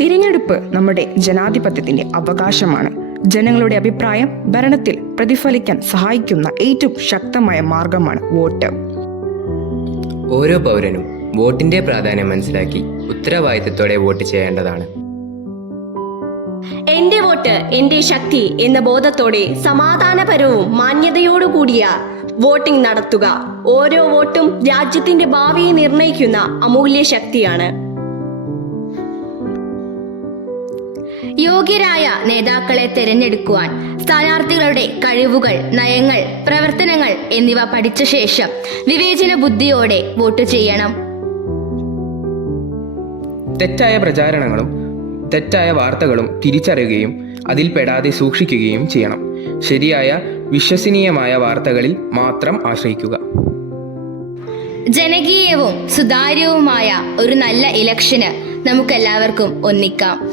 തിരഞ്ഞെടുപ്പ് നമ്മുടെ ജനാധിപത്യത്തിന്റെ അവകാശമാണ്. ജനങ്ങളുടെ അഭിപ്രായം ഭരണത്തിൽ പ്രതിഫലിക്കാൻ സഹായിക്കുന്ന ഏറ്റവും ശക്തമായ മാർഗമാണ് വോട്ട്. ഓരോ പൗരനും വോട്ടിന്റെ പ്രാധാന്യം മനസ്സിലാക്കി ഉത്തരവാദിത്തത്തോടെ വോട്ട് ചെയ്യേണ്ടതാണ്. എന്റെ വോട്ട് എന്റെ ശക്തി എന്ന ബോധത്തോടെ സമാധാനപരവും മാന്യതയോടുകൂടിയ വോട്ടിംഗ് നടത്തുക. ഓരോ വോട്ടും രാജ്യത്തിന്റെ ഭാവിയെ നിർണയിക്കുന്ന അമൂല്യ ശക്തിയാണ്. യോഗ്യരായ നേതാക്കളെ തിരഞ്ഞെടുക്കുവാൻ സ്ഥാനാർത്ഥികളുടെ കഴിവുകൾ നയങ്ങൾ പ്രവർത്തനങ്ങൾ എന്നിവ പഠിച്ച ശേഷം വിവേചന ബുദ്ധിയോടെ വോട്ട് ചെയ്യണം. തെറ്റായ പ്രചാരണങ്ങളും തെറ്റായ വാർത്തകളും തിരിച്ചറിയുകയും അതിൽ പെടാതെ സൂക്ഷിക്കുകയും ചെയ്യണം. ശരിയായ വിശ്വസനീയമായ വാർത്തകളിൽ മാത്രം ആശ്രയിക്കുക. ജനകീയവും സുതാര്യവുമായ ഒരു നല്ല ഇലക്ഷന് നമുക്കെല്ലാവർക്കും ഒന്നിക്കാം.